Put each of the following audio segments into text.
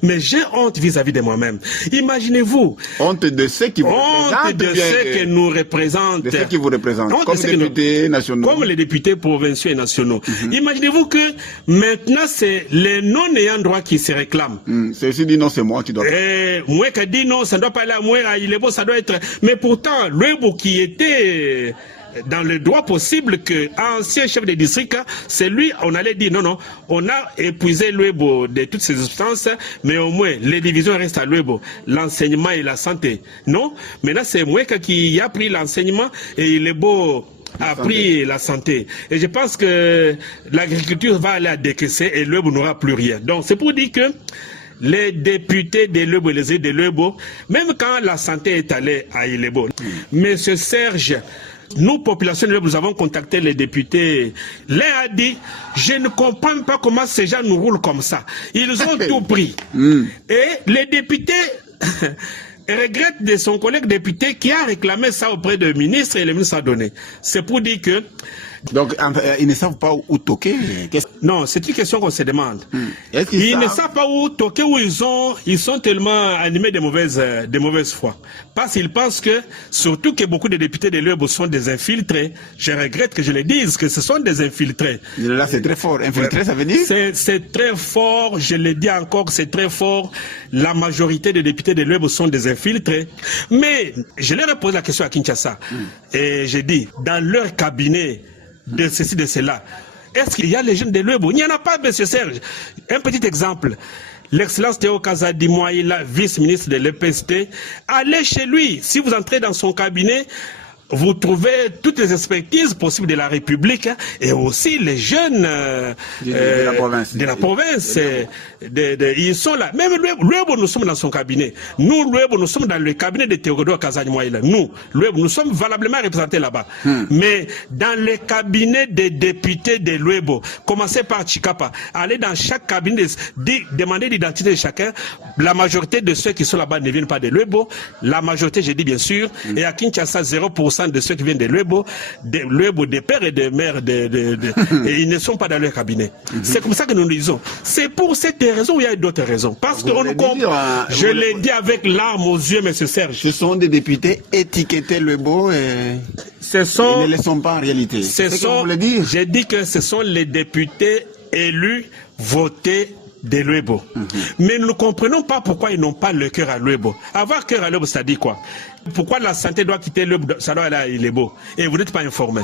Mais j'ai honte vis-à-vis de moi-même. Imaginez-vous. Honte de ceux qui vous représentent. Honte de ceux qui nous représentent. De ceux qui vous représentent. Honte comme les députés nationaux. Comme les députés provinciaux et nationaux. Imaginez-vous que maintenant, c'est les non-ayants droit qui se réclament. Ceux-ci disent non, c'est moi qui dois. Moi qui dis non, ça ne doit pas aller à moi, il est beau, ça doit être. Mais pourtant, Luebo qui était dans le droit possible que ancien chef de district, c'est lui, on allait dire non, non, on a épuisé Luebo de toutes ses substances, mais au moins les divisions restent à Luebo, l'enseignement et la santé. Non, maintenant c'est moi qui a pris l'enseignement et il est beau a pris la santé. Et je pense que l'agriculture va aller à décaisser et Luebo n'aura plus rien. Donc c'est pour dire que les députés de Luebo et les élus de Luebo, même quand la santé est allée à Ilebo, Monsieur Serge, nous, population de Luebo, nous avons contacté les députés. L'un a dit, je ne comprends pas comment ces gens nous roulent comme ça. Ils ont tout pris. Et les députés regrettent de son collègue député qui a réclamé ça auprès du ministre et le ministre a donné. C'est pour dire que... Donc, ils ne savent pas où toquer. Non, c'est une question qu'on se demande. Ils ne savent pas où toquer, où ils sont tellement animés de mauvaise foi. Parce qu'ils pensent que, surtout que beaucoup de députés de Luebo sont des infiltrés. Je regrette que je le dise, que ce sont des infiltrés. Là, c'est très fort. Infiltré, ça veut dire? C'est très fort, je le dis encore, c'est très fort. La majorité des députés de Luebo sont des infiltrés. Mais, je leur ai posé la question à Kinshasa. Et j'ai dit, dans leur cabinet, de ceci, de cela. Est-ce qu'il y a les jeunes de Luebo? Il n'y en a pas, monsieur Serge. Un petit exemple. L'excellence Théo Kazadi-Mouaïla, vice-ministre de l'EPST, allez chez lui. Si vous entrez dans son cabinet, vous trouvez toutes les expertises possibles de la République et aussi les jeunes de la province. De la province. Ils sont là. Même Luebo, nous sommes dans son cabinet. Nous, Luebo, nous sommes dans le cabinet de Théodore Kazadi-Mouaïla. Nous, Luebo, nous sommes valablement représentés là-bas. Mais dans le cabinet des députés de Luebo, commencez par Chikapa, allez dans chaque cabinet, demander l'identité de chacun. La majorité de ceux qui sont là-bas ne viennent pas de Luebo. La majorité, je dis bien sûr, et à Kinshasa, 0% de ceux qui viennent de Luebo, des pères et des mères, et ils ne sont pas dans leur cabinet. C'est comme ça que nous nous disons. C'est pour cette raison ou il y a d'autres raisons. Parce qu'on nous comprend. Je l'ai dit avec larmes aux yeux, monsieur Serge. Ce sont des députés étiquetés Luebo et ils ne le sont pas en réalité. C'est ce que vous voulez dire? J'ai dit que ce sont les députés élus, votés de Luebo. Mais nous ne comprenons pas pourquoi ils n'ont pas le cœur à Luebo. Avoir cœur à Luebo, ça dit quoi? Pourquoi la santé doit quitter Luebo, ça doit aller à Ilebo? Et vous n'êtes pas informé.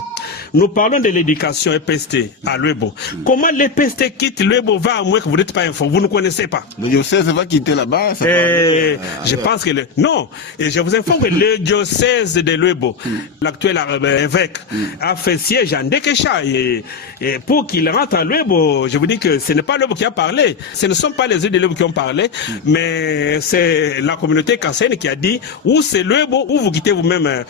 Nous parlons de l'éducation EPST à Luebo. Comment l'EPST quitte Luebo va à moins que vous n'êtes pas informé? Vous ne connaissez pas. Le diocèse va quitter là-bas. Je pense que non. Et je vous informe que le diocèse de Luebo, l'actuel évêque, a fait siège en Dekesha. Et pour qu'il rentre à Luebo, je vous dis que ce n'est pas Luebo qui a parlé. Ce ne sont pas les élus de Luebo qui ont parlé, mais c'est la communauté cassenne qui a dit où c'est Luebo, où vous quittez vous-même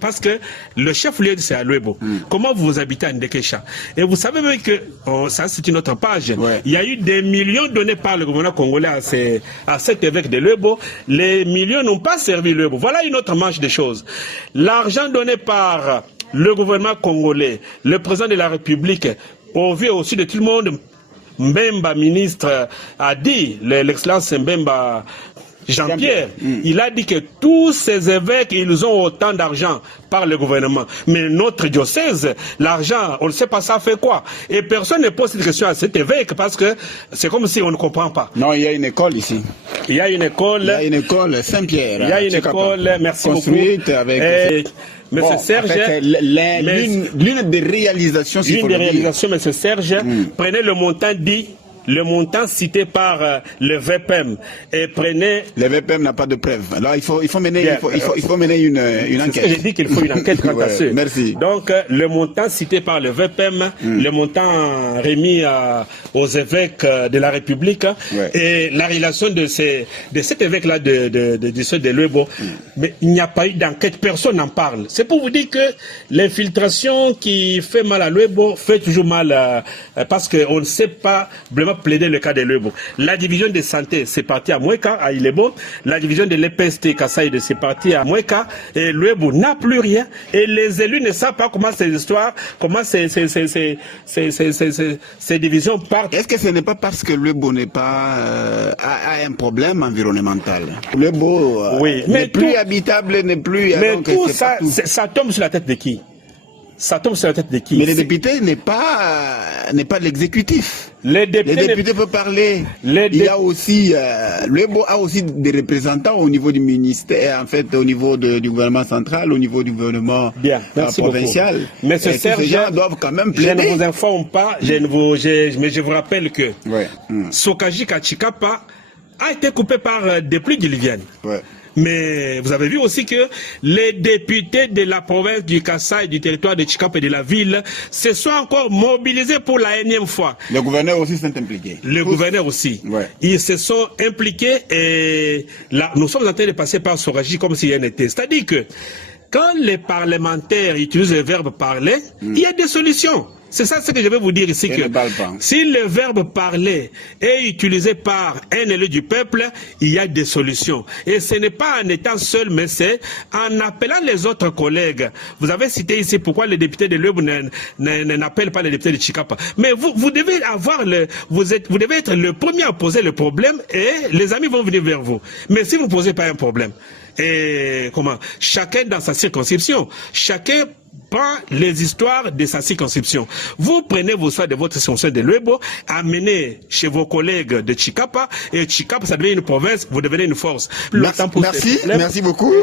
parce que le chef-lieu c'est à Luebo. Comment vous habitez à Ndekesha? Et vous savez même que, ça c'est une autre page, il y a eu des millions donnés par le gouvernement congolais à cet évêque de Luebo. Les millions n'ont pas servi Luebo. Voilà une autre manche de choses. L'argent donné par le gouvernement congolais, le président de la République, au vu aussi de tout le monde, Mbemba, ministre, a dit, l'excellence Mbemba Jean-Pierre, il a dit que tous ces évêques, ils ont autant d'argent par le gouvernement. Mais notre diocèse, l'argent, on ne sait pas ça fait quoi. Et personne ne pose cette question à cet évêque parce que c'est comme si on ne comprend pas. Non, il y a une école ici. Il y a une école. Il y a une école Saint-Pierre. Il y a une école, merci construite beaucoup. Avec... Monsieur Serge, l'une des réalisations, l'une des réalisations, monsieur Serge, prenez le montant dit. Le montant cité par le VPM et prenez... Le VPM n'a pas de preuve. Alors il faut mener une enquête. J'ai dit qu'il faut une enquête quant à ce. Merci. Donc le montant cité par le VPM, le montant remis aux évêques de la République et la relation de cet évêque-là de Luebo. Mais il n'y a pas eu d'enquête, personne n'en parle. C'est pour vous dire que l'infiltration qui fait mal à Luebo fait toujours mal parce qu'on ne sait pas vraiment plaider le cas de Luebo. La division de santé, c'est parti à Mweka, à Ilebo. La division de l'EPST Kasaï, c'est parti à Mweka. Et Luebo n'a plus rien. Et les élus ne savent pas comment ces histoires, comment ces divisions partent. Est-ce que ce n'est pas parce que Luebo n'est pas a un problème environnemental? Luebo n'est plus habitable, n'est plus. Mais tout ça, ça tombe sur la tête de qui? Ça tombe sur la tête de qui? Mais les députés n'est pas l'exécutif. Les députés peuvent parler. Il y a aussi Luebo a aussi des représentants au niveau du ministère, en fait, au niveau du gouvernement central, au niveau du gouvernement provincial. Beaucoup. Mais ces gens doivent quand même plaider. Je ne vous informe pas, mais je vous rappelle que Sokaji Kachikapa a été coupé par des pluies diluviennes. Mais vous avez vu aussi que les députés de la province du Kasaï, du territoire de Tchikapa et de la ville se sont encore mobilisés pour la énième fois. Les gouverneurs aussi sont impliqués. Les gouverneurs aussi. Ils se sont impliqués et là, nous sommes en train de passer par Sokaji comme s'il y en était. C'est-à-dire que quand les parlementaires utilisent le verbe parler, il y a des solutions. C'est ça ce que je vais vous dire ici, que si le verbe parler est utilisé par un élu du peuple, il y a des solutions. Et ce n'est pas en étant seul, mais c'est en appelant les autres collègues. Vous avez cité ici pourquoi les députés de Luebo n'appellent pas les députés de Tchikapa. Mais vous devez avoir vous devez être le premier à poser le problème et les amis vont venir vers vous. Mais si vous ne posez pas un problème, et chacun dans sa circonscription, chacun prend les histoires de sa circonscription. Vous prenez vos soins de votre circonscription de Luebo, amenez chez vos collègues de Tchikapa, et Tchikapa, ça devient une province, vous devenez une force. Merci beaucoup.